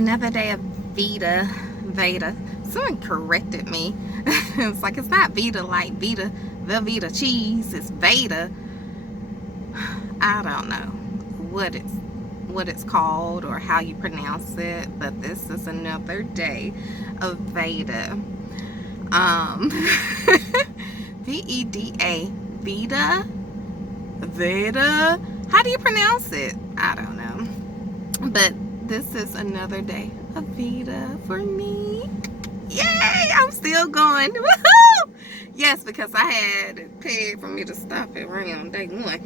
Another day of VEDA. Someone corrected me. It's like, it's not VEDA like VEDA, Velveeta cheese. It's VEDA. I don't know what it's called or how you pronounce it, but this is another day of VEDA. VEDA. VEDA? VEDA? How do you pronounce it? I don't know. But this is another day of VEDA for me. Yay! I'm still going. Woohoo! Yes, because I had it paid for me to stop it around day one.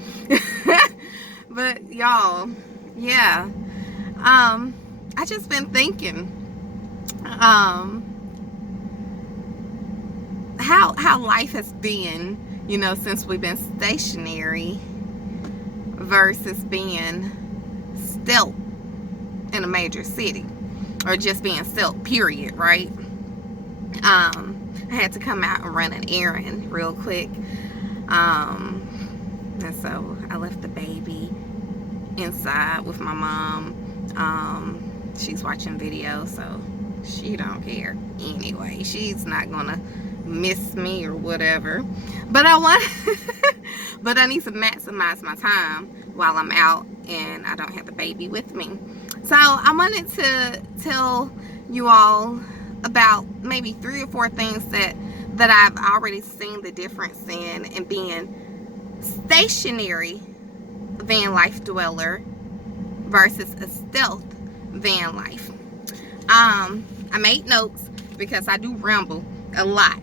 But y'all, yeah. I just been thinking how life has been, you know, since we've been stationary versus being still in a major city, or just being still, period, right? I had to come out and run an errand real quick, and so I left the baby inside with my mom. She's watching videos, so she don't care anyway. She's not gonna miss me or whatever, but but I need to maximize my time while I'm out and I don't have the baby with me. So I wanted to tell you all about maybe 3 or 4 things that I've already seen the difference in being stationary van life dweller versus a stealth van life. I made notes because I do ramble a lot.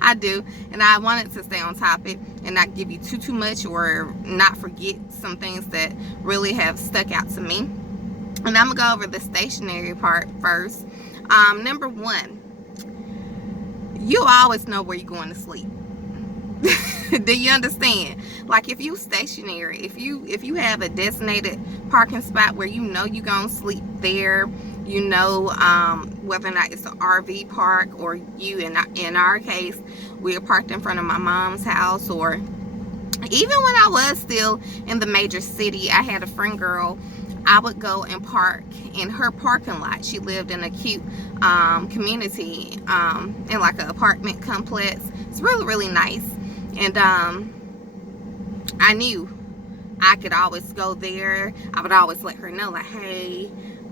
I do, and I wanted to stay on topic and not give you too much, or not forget some things that really have stuck out to me. And I'm gonna go over the stationary part first. Number 1, you always know where you're going to sleep. Do you understand? Like, if you stationary, if you have a designated parking spot where you know you're gonna sleep there, you know, whether or not it's an RV park, or you, in our case, we are parked in front of my mom's house, or even when I was still in the major city, I had a friend girl. I would go and park in her parking lot. She lived in a cute community, in like an apartment complex. It's really, really nice. And I knew I could always go there. I would always let her know, like, hey,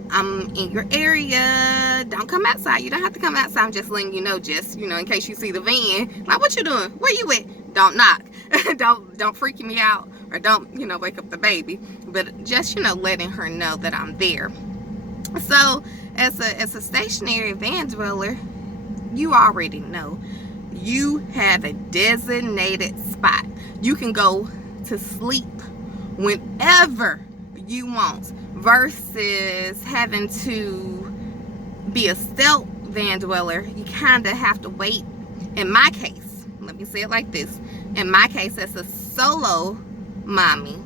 I'm in your area. Don't come outside. You don't have to come outside. I'm just letting you know, just, you know, in case you see the van. Like, what you doing? Where you at? Don't knock. don't freak me out, or don't, you know, wake up the baby. But just, you know, letting her know that I'm there. So as a stationary van dweller, you already know you have a designated spot. You can go to sleep whenever you want, versus having to be a stealth van dweller. You kind of have to wait. In my case, let me say it like this, in my case, as a solo mommy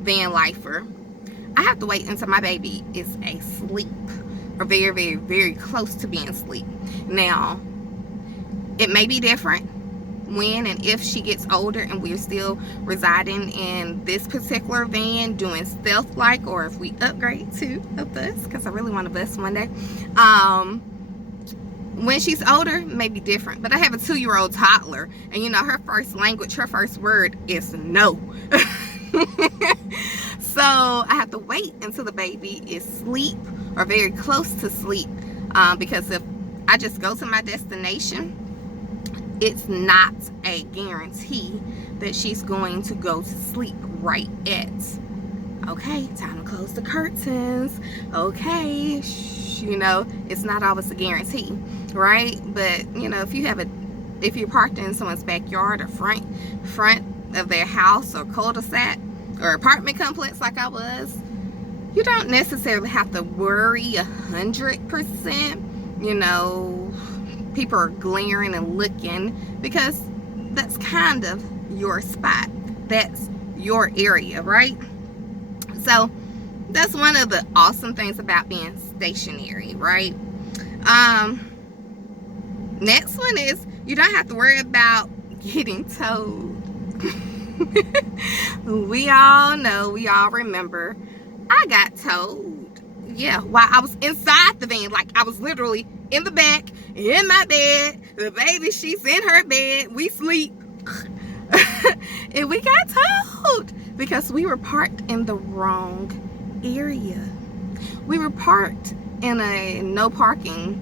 van lifer, I have to wait until my baby is asleep, or very, very, very close to being asleep. Now, it may be different when and if she gets older and we're still residing in this particular van doing stealth like, or if we upgrade to a bus, because I really want a bus one day. When she's older, it may be different. But I have a 2-year-old toddler, and you know, her first language, her first word is no. So I have to wait until the baby is asleep, or very close to sleep, because if I just go to my destination, it's not a guarantee that she's going to go to sleep right at, okay, time to close the curtains, okay, you know, it's not always a guarantee, right? But you know, if you're parked in someone's backyard, or front of their house, or cul-de-sac, or apartment complex like I was, you don't necessarily have to worry 100%, you know, people are glaring and looking, because that's kind of your spot. That's your area, right? So that's one of the awesome things about being stationary, right? Next one is you don't have to worry about getting towed. We all know, we all remember, I got towed. yeah, while I was inside the van, like I was literally in the back, in my bed, the baby, she's in her bed, we sleep. And we got towed because we were parked in the wrong area. We were parked in a no parking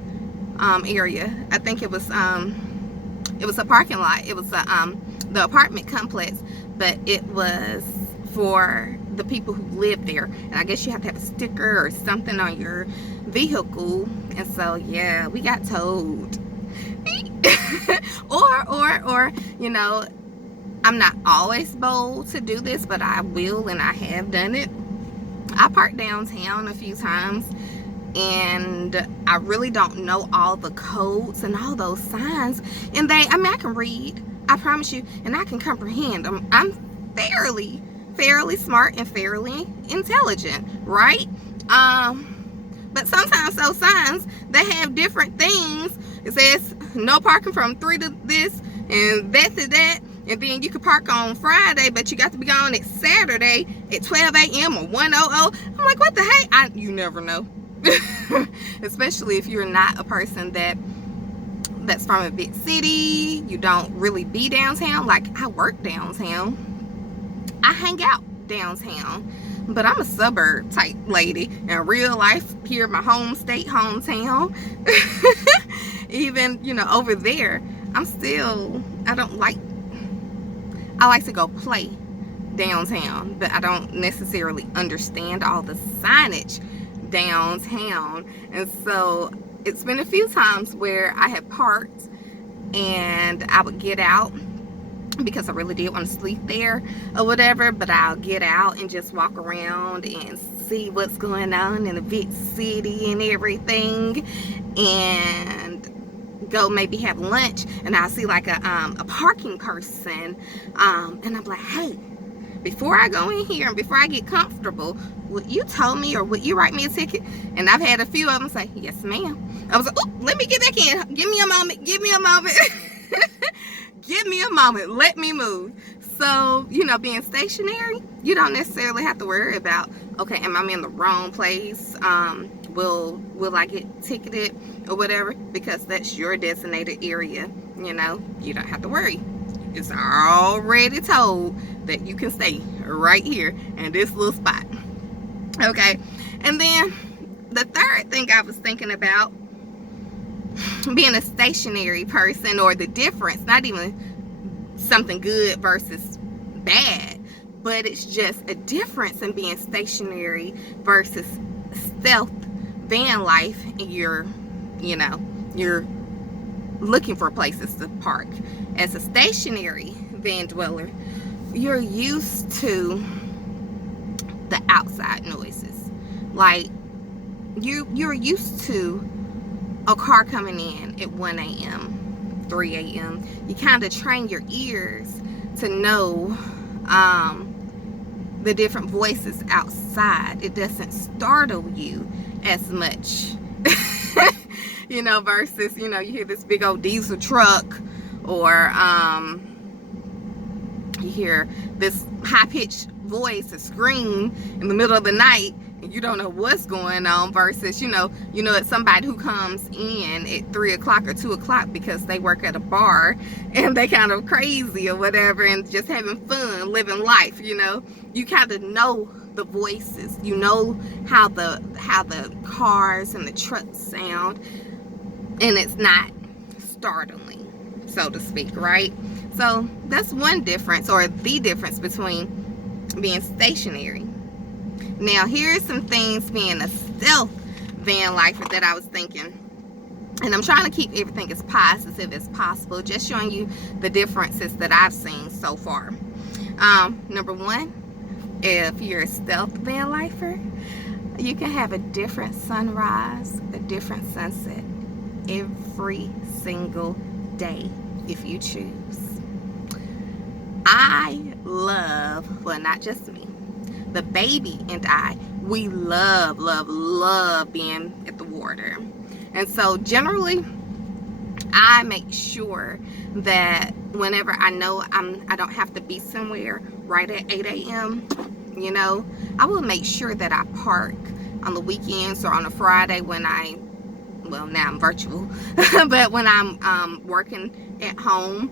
area. I think it was a parking lot. It was the apartment complex, but it was for the people who live there, and I guess you have to have a sticker or something on your vehicle. And so yeah, we got towed. or you know, I'm not always bold to do this, but I will, and I have done it. I parked downtown a few times, and I really don't know all the codes and all those signs, and I mean, I can read, I promise you, and I can comprehend. I'm fairly smart and fairly intelligent, right? But sometimes those signs, they have different things. It says no parking from 3 to this and that to that, and then you can park on Friday, but you got to be gone at Saturday at 12 a.m. or 1:00. I'm like, what the heck? You never know. Especially if you're not a person that's from a big city. You don't really be downtown. Like, I work downtown, I hang out downtown, but I'm a suburb type lady in real life. Here, my home state, hometown. Even, you know, over there, I like to go play downtown, but I don't necessarily understand all the signage downtown. And so it's been a few times where I have parked and I would get out because I really did want to sleep there or whatever, but I'll get out and just walk around and see what's going on in the big city and everything, and go maybe have lunch, and I'll see like a parking person, and I'm like, hey, before I go in here and before I get comfortable, would you tow me or would you write me a ticket? And I've had a few of them say, yes ma'am. I was like, oh, let me get back in, give me a moment, give me a moment. Give me a moment, let me move. So, you know, being stationary, you don't necessarily have to worry about, okay, am I in the wrong place? Will I get ticketed or whatever? Because that's your designated area. You know, you don't have to worry. It's already told that you can stay right here in this little spot. Okay, and then the third thing I was thinking about, being a stationary person, or the difference, not even something good versus bad, but it's just a difference in being stationary versus stealth van life. And you're looking for places to park. As a stationary van dweller, you're used to the outside noises. Like, you're used to a car coming in at 1 a.m., 3 a.m. You kind of train your ears to know the different voices outside. It doesn't startle you as much, you know, versus, you know, you hear this big old diesel truck, or you hear this high-pitched voice, a scream in the middle of the night, and you don't know what's going on, versus, you know, it's somebody who comes in at 3 o'clock or 2 o'clock because they work at a bar and they kind of crazy or whatever and just having fun, living life. You know, you kind of know the voices, you know how the cars and the trucks sound, and it's not startling, so to speak, right? So that's one difference, or the difference between being stationary. Now, here's some things being a stealth van lifer that I was thinking, and I'm trying to keep everything as positive as possible, just showing you the differences that I've seen so far. Number one, if you're a stealth van lifer, you can have a different sunrise, a different sunset every single day if you choose. I love, well, not just me, the baby and I, we love being at the water. And so generally, I make sure that whenever I know I don't have to be somewhere right at 8 a.m., you know, I will make sure that I park on the weekends or on a Friday when well, now I'm virtual, but when I'm working at home,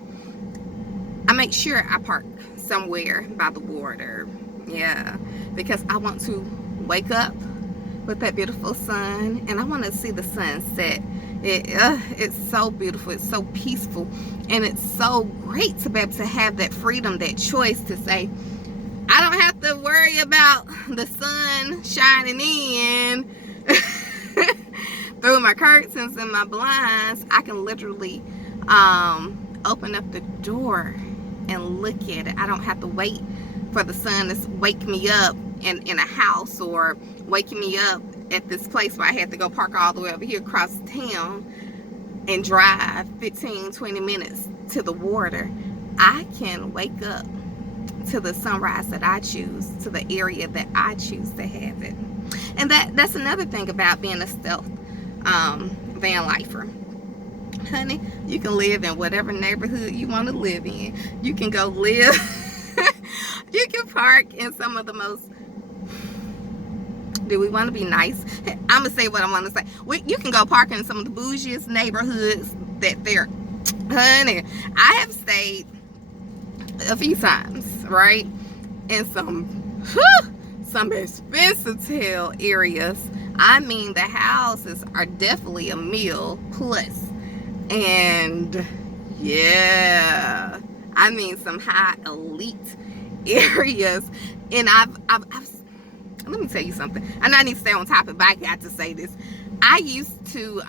I make sure I park somewhere by the water. Yeah, because I want to wake up with that beautiful sun, and I want to see the sunset. It's so beautiful, it's so peaceful, and it's so great to be able to have that freedom, that choice to say, I don't have to worry about the sun shining in through my curtains and my blinds. I can literally open up the door and look at it. I don't have to wait for the sun to wake me up in a house, or waking me up at this place where I had to go park all the way over here across town and drive 15-20 minutes to the water. I can wake up to the sunrise that I choose, to the area that I choose to have it. And that's another thing about being a stealth van lifer. Honey, you can live in whatever neighborhood you want to live in. You can go live you can park in some of the most, do we want to be nice? I'm gonna say what I want to say. You can go park in some of the bougiest neighborhoods that there. Honey, I have stayed a few times, right, in some expensive tail areas. I mean, the houses are definitely $1 million plus, and yeah, I mean some high elite areas. And I've let me tell you something, and I need to stay on topic, but I got to say this. I used to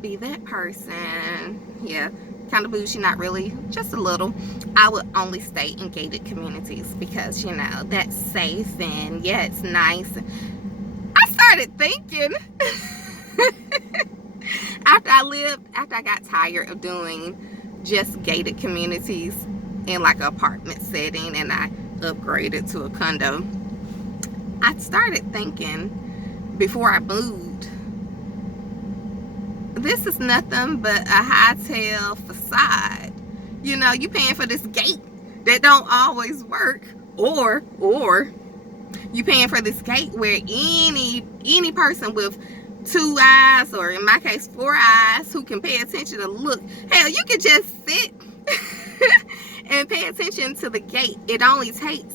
be that person, yeah, kind of bougie, not really, just a little. I would only stay in gated communities because, you know, that's safe, and yeah, it's nice. I started thinking after I got tired of doing just gated communities in like an apartment setting, and I upgraded to a condo, I started thinking before I moved, this is nothing but a hightail facade. You know, you paying for this gate that don't always work, or you paying for this gate where any person with 2 eyes, or in my case 4 eyes, who can pay attention to look, hell, you can just sit and pay attention to the gate. It only takes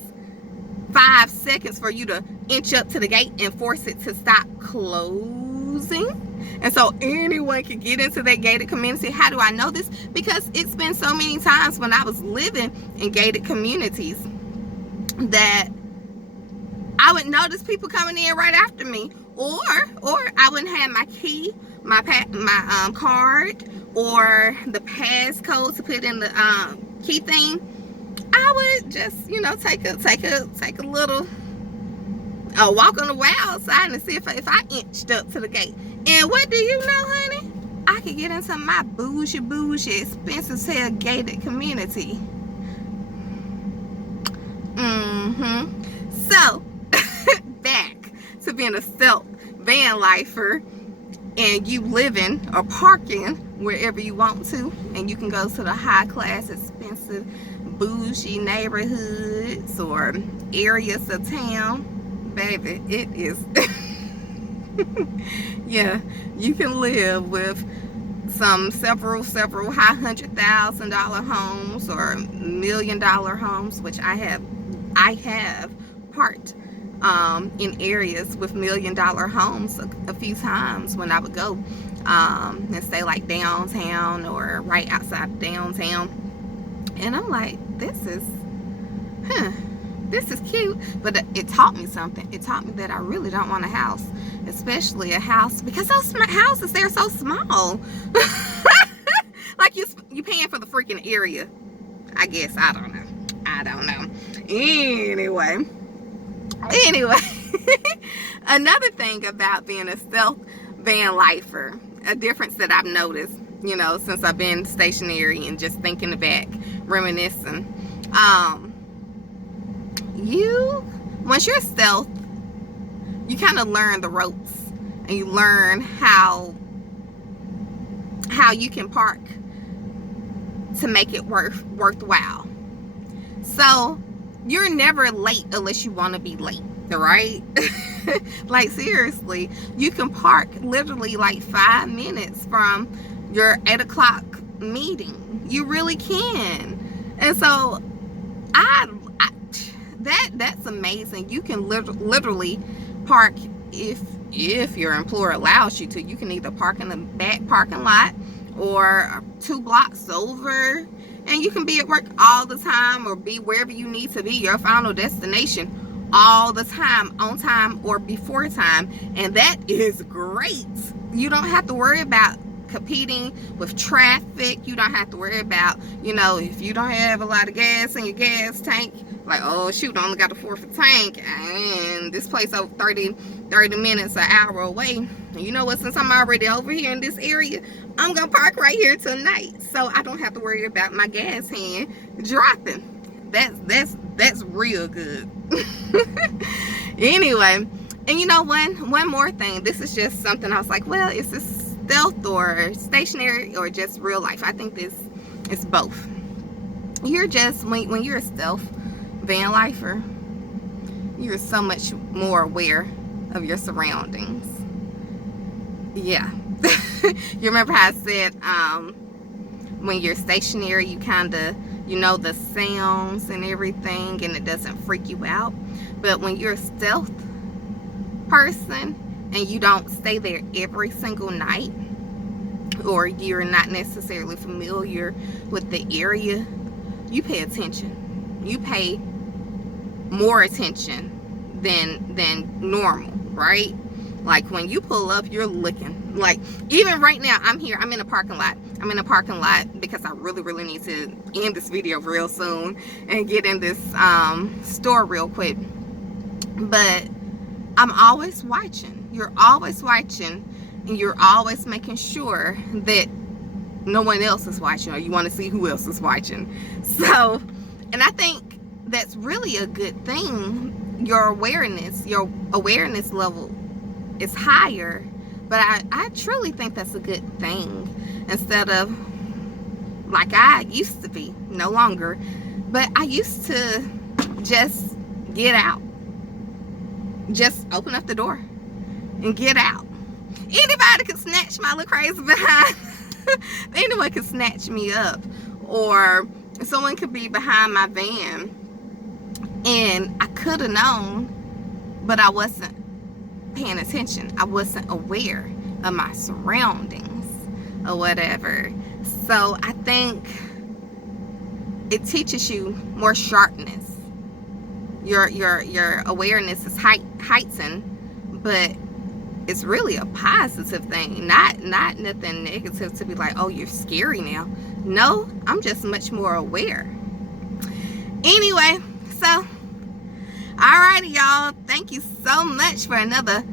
5 seconds for you to inch up to the gate and force it to stop closing. And so anyone can get into that gated community. How do I know this? Because it's been so many times when I was living in gated communities that I would notice people coming in right after me, or I wouldn't have my key, my card, or the passcode to put in the key thing. I would just, you know, take a little walk on the wild side and see if I inched up to the gate. And what do you know, honey? I could get into my bougie, expensive tail gated community. So, back to being a stealth van lifer, and you living or parking wherever you want to, and you can go to the high class, expensive, bougie neighborhoods or areas of town. Baby, it is yeah, you can live with several high $100,000 homes or $1 million homes, which I have parked in areas with $1 million homes a few times when I would go and stay like downtown or right outside of downtown. And I'm like, this is cute. But it taught me something. It taught me that I really don't want a house, especially a house, because those houses, they're so small. Like you paying for the freaking area, I guess. I don't know. Anyway, another thing about being a stealth van lifer, a difference that I've noticed, you know, since I've been stationary and just thinking back, reminiscing, once you're stealth, you kind of learn the ropes, and you learn how you can park to make it worthwhile. So you're never late unless you want to be late. right? Like, seriously, you can park literally like 5 minutes from your 8 o'clock meeting. You really can. And so that's amazing. You can literally park, if your employer allows you to. You can either park in the back parking lot or 2 blocks over, and you can be at work all the time, or be wherever you need to be, your final destination, all the time, on time or before time. And that is great. You don't have to worry about competing with traffic. You don't have to worry about, if you don't have a lot of gas in your gas tank, like, oh shoot, I only got a 1/4 tank, and this place over 30 minutes, an hour away. You know what, since I'm already over here in this area, I'm gonna park right here tonight, so I don't have to worry about my gas hand dropping. That's real good. Anyway, and one more thing. This is just something I was like, well, is this stealth or stationary or just real life? I think this is both. You're just, when you're a stealth van lifer, you're so much more aware of your surroundings. Yeah. You remember how I said, when you're stationary, you kind of, the sounds and everything, and it doesn't freak you out. But when you're a stealth person and you don't stay there every single night, or you're not necessarily familiar with the area, you pay attention. You pay more attention than normal, right? Like, when you pull up, you're looking. Like, even right now, I'm in a parking lot. I'm in a parking lot because I really need to end this video real soon and get in this store real quick. But I'm always watching. You're always watching, and you're always making sure that no one else is watching, or you want to see who else is watching. So, and I think that's really a good thing. Your awareness level is higher, but I truly think that's a good thing, instead of like I used to be, no longer, but I used to just get out, just open up the door and get out. Anybody could snatch my little crazy behind. Anyone could snatch me up, or someone could be behind my van, and I could have known, but I wasn't paying attention. I wasn't aware of my surroundings or whatever. So I think it teaches you more sharpness. Your awareness is heightened, but it's really a positive thing, not nothing negative to be like, oh, you're scary now. No, I'm just much more aware. Anyway, so alrighty, y'all, thank you so much for another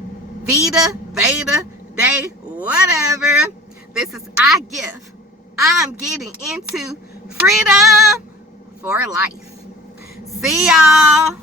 VEDA day, whatever. This is I'm getting into freedom for life. See y'all.